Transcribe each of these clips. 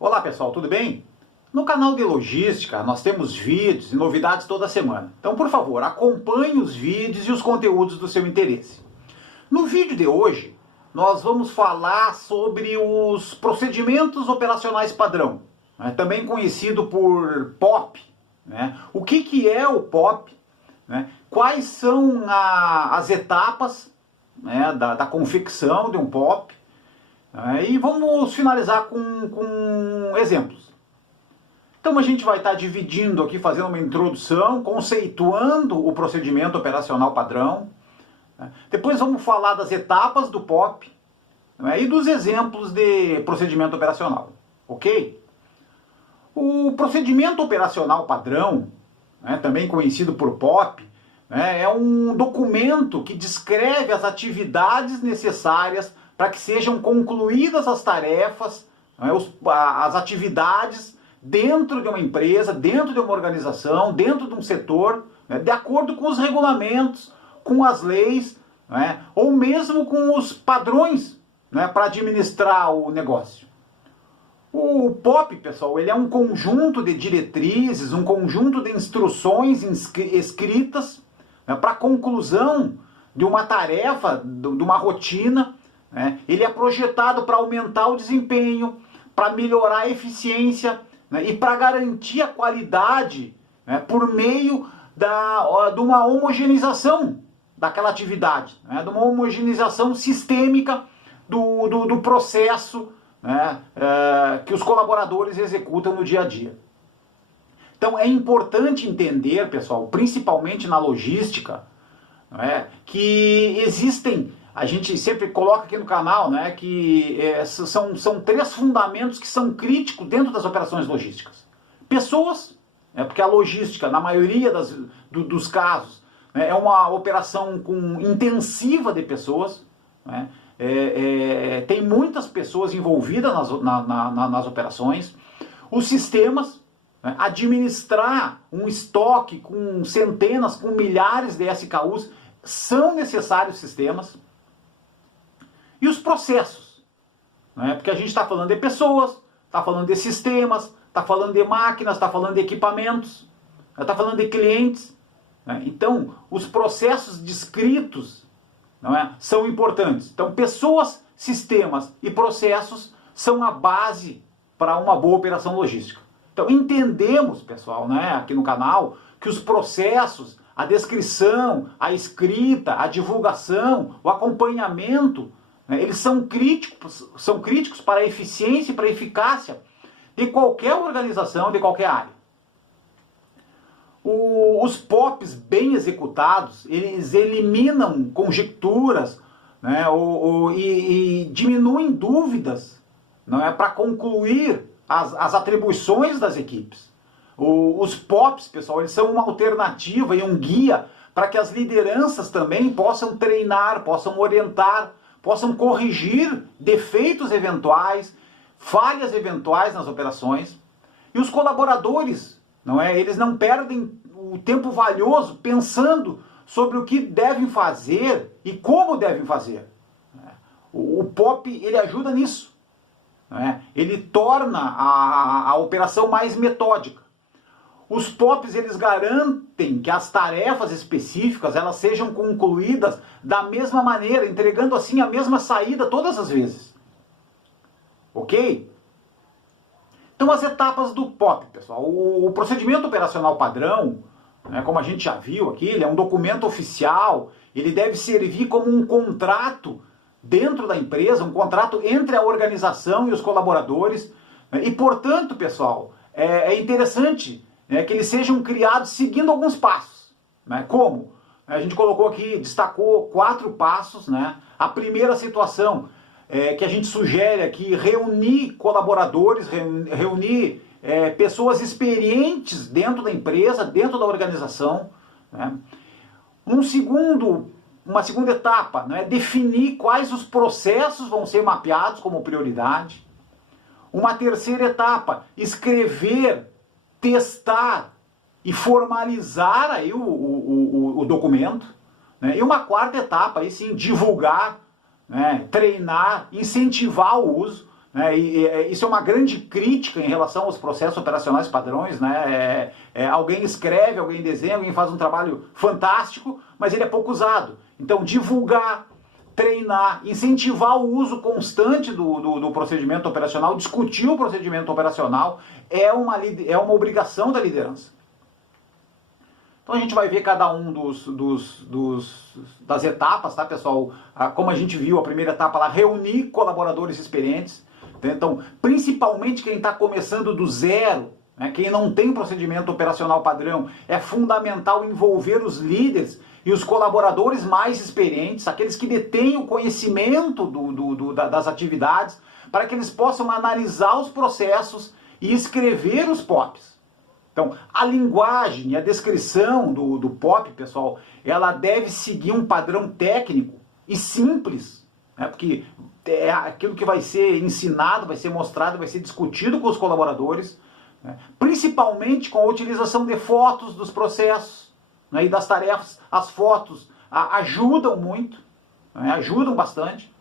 Olá pessoal, tudo bem? No canal de logística nós temos vídeos e novidades toda semana. Então, por favor, acompanhe os vídeos e os conteúdos do seu interesse. No vídeo de hoje, nós vamos falar sobre os procedimentos operacionais padrão, também conhecido por POP. O que é o POP? Quais são as etapas da confecção de um POP? E vamos finalizar com exemplos. Então a gente vai estar dividindo aqui, fazendo uma introdução, conceituando o procedimento operacional padrão. Depois vamos falar das etapas do POP e dos exemplos de procedimento operacional, ok? O procedimento operacional padrão, também conhecido por POP, é um documento que descreve as atividades necessárias para que sejam concluídas as tarefas, as atividades dentro de uma empresa, dentro de uma organização, dentro de um setor, de acordo com os regulamentos, com as leis, ou mesmo com os padrões para administrar o negócio. O POP, pessoal, ele é um conjunto de diretrizes, um conjunto de instruções escritas para a conclusão de uma tarefa, de uma rotina. Ele é projetado para aumentar o desempenho, para melhorar a eficiência e para garantir a qualidade por meio de uma homogeneização daquela atividade, de uma homogeneização sistêmica do processo que os colaboradores executam no dia a dia. Então é importante entender, pessoal, principalmente na logística, que existem, a gente sempre coloca aqui no canal, que são três fundamentos que são críticos dentro das operações logísticas. Pessoas, porque a logística, na maioria dos casos, é uma operação intensiva de pessoas, tem muitas pessoas envolvidas nas operações. Os sistemas, administrar um estoque com centenas, com milhares de SKUs, são necessários sistemas. E os processos, porque a gente está falando de pessoas, está falando de sistemas, está falando de máquinas, está falando de equipamentos, está falando de clientes. Então, os processos descritos são importantes. Então, pessoas, sistemas e processos são a base para uma boa operação logística. Então, entendemos, pessoal, aqui no canal, que os processos, a descrição, a escrita, a divulgação, o acompanhamento, eles são críticos para a eficiência e para a eficácia de qualquer organização, de qualquer área. Os POPs bem executados, eles eliminam conjecturas e diminuem dúvidas para concluir as atribuições das equipes. Os POPs, pessoal, eles são uma alternativa e um guia para que as lideranças também possam treinar, possam orientar, possam corrigir defeitos eventuais, falhas eventuais nas operações. E os colaboradores, eles não perdem o tempo valioso pensando sobre o que devem fazer e como devem fazer. O POP, ele ajuda nisso. Ele torna a operação mais metódica. Os POPs, eles garantem que as tarefas específicas elas sejam concluídas da mesma maneira, entregando assim a mesma saída todas as vezes. Ok? Então as etapas do POP, pessoal. O procedimento operacional padrão, como a gente já viu aqui, ele é um documento oficial, ele deve servir como um contrato dentro da empresa, um contrato entre a organização e os colaboradores. E, portanto, pessoal, é interessante que eles sejam criados seguindo alguns passos. Como? A gente colocou aqui, destacou 4 passos. A primeira situação que a gente sugere aqui, reunir colaboradores, reunir pessoas experientes dentro da empresa, dentro da organização. Uma segunda etapa, definir quais os processos vão ser mapeados como prioridade. Uma terceira etapa, escrever, testar e formalizar aí o documento. E uma quarta etapa, aí sim, divulgar, treinar, incentivar o uso. né? Isso é uma grande crítica em relação aos processos operacionais padrões, né? Alguém escreve, alguém desenha, alguém faz um trabalho fantástico, mas ele é pouco usado. Então, divulgar, treinar, incentivar o uso constante do procedimento operacional, discutir o procedimento operacional é uma obrigação da liderança. Então a gente vai ver cada um das etapas, tá, pessoal? Como a gente viu, a primeira etapa lá, reunir colaboradores experientes. Então, principalmente quem está começando do zero, né, quem não tem procedimento operacional padrão, é fundamental envolver os líderes e os colaboradores mais experientes, aqueles que detêm o conhecimento das atividades, para que eles possam analisar os processos e escrever os POPs. Então, a linguagem e a descrição do POP, pessoal, ela deve seguir um padrão técnico e simples, né? Porque é aquilo que vai ser ensinado, vai ser mostrado, vai ser discutido com os colaboradores, né? Principalmente com a utilização de fotos dos processos, né, e das tarefas. As fotos ajudam muito, né, ajudam bastante,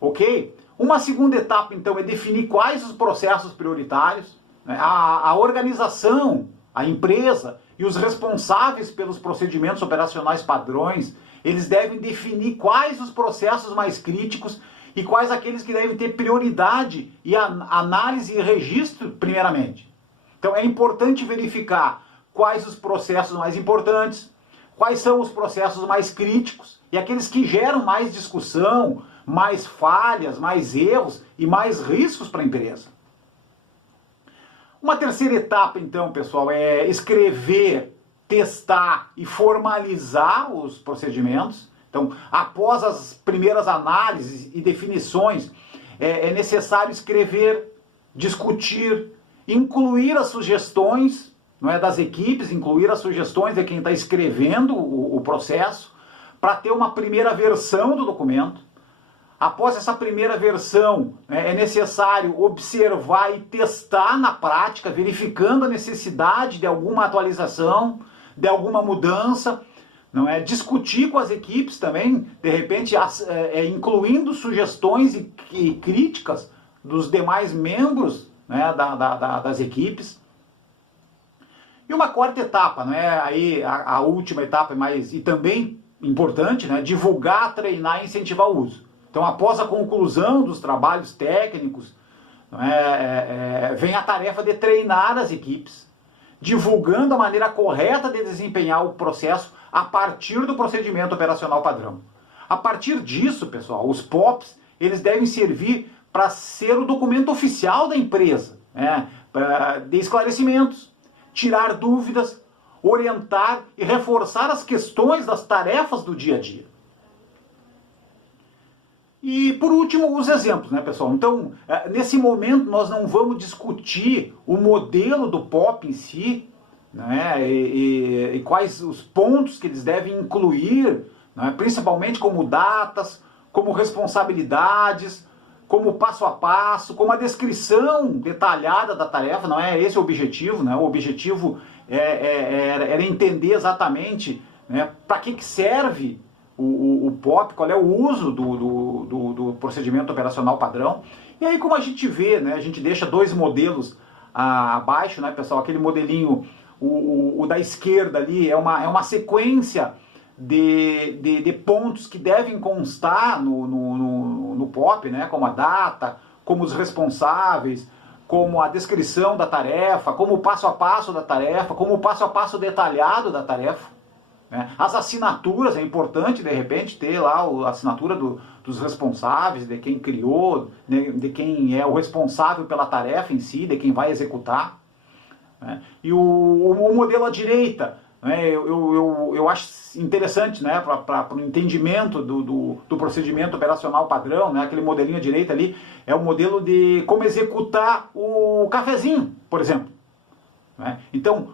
ok? Uma segunda etapa, então, é definir quais os processos prioritários. A organização, a empresa e os responsáveis pelos procedimentos operacionais padrões, eles devem definir quais os processos mais críticos e quais aqueles que devem ter prioridade e análise e registro primeiramente. Então é importante verificar quais os processos mais importantes, quais são os processos mais críticos e aqueles que geram mais discussão, mais falhas, mais erros e mais riscos para a empresa. Uma terceira etapa, então, pessoal, é escrever, testar e formalizar os procedimentos. Então, após as primeiras análises e definições, é necessário escrever, discutir, incluir as sugestões, não é, das equipes, incluir as sugestões de quem está escrevendo o processo, para ter uma primeira versão do documento. Após essa primeira versão, é necessário observar e testar na prática, verificando a necessidade de alguma atualização, de alguma mudança, não é? Discutir com as equipes também, de repente, incluindo sugestões e críticas dos demais membros, né, das equipes. E uma quarta etapa, né, aí a última etapa e também importante, né, divulgar, treinar e incentivar o uso. Então, após a conclusão dos trabalhos técnicos, vem a tarefa de treinar as equipes, divulgando a maneira correta de desempenhar o processo a partir do procedimento operacional padrão. A partir disso, pessoal, os POPs, eles devem servir para ser o documento oficial da empresa, né, de esclarecimentos, tirar dúvidas, orientar e reforçar as questões das tarefas do dia a dia. E, por último, os exemplos, né, pessoal? Então, nesse momento, nós não vamos discutir o modelo do POP em si, né, e quais os pontos que eles devem incluir, né, principalmente como datas, como responsabilidades, como passo a passo, como a descrição detalhada da tarefa. Não é esse o objetivo, né? O objetivo era entender exatamente, né, para que serve o POP, qual é o uso do procedimento operacional padrão. E aí, como a gente vê, né, a gente deixa dois modelos abaixo, né, pessoal, aquele modelinho, o da esquerda ali, é uma sequência de pontos que devem constar no POP, né, como a data, como os responsáveis, como a descrição da tarefa, como o passo a passo da tarefa, como o passo a passo detalhado da tarefa. As assinaturas, é importante, de repente, ter lá a assinatura dos responsáveis, de quem criou, de quem é o responsável pela tarefa em si, de quem vai executar. E o modelo à direita, né, eu acho interessante, né, para o entendimento do procedimento operacional padrão, né, aquele modelinho à direita ali, é o modelo de como executar o cafezinho, por exemplo. Então,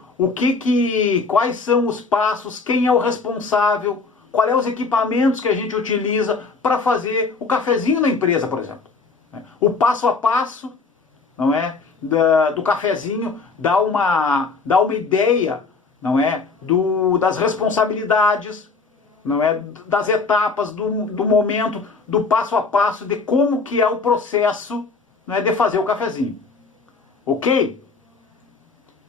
quais são os passos, quem é o responsável, quais são os equipamentos que a gente utiliza para fazer o cafezinho na empresa, por exemplo. O passo a passo, não é, do cafezinho dá uma ideia, não é, das responsabilidades, não é, das etapas, do momento, do passo a passo, de como que é o processo, não é de fazer o cafezinho. Ok?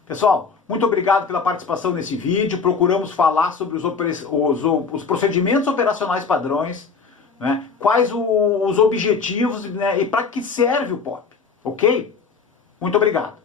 Pessoal, muito obrigado pela participação nesse vídeo. Procuramos falar sobre os procedimentos operacionais padrões, né? Quais os objetivos, né? E para que serve o POP. Ok? Muito obrigado.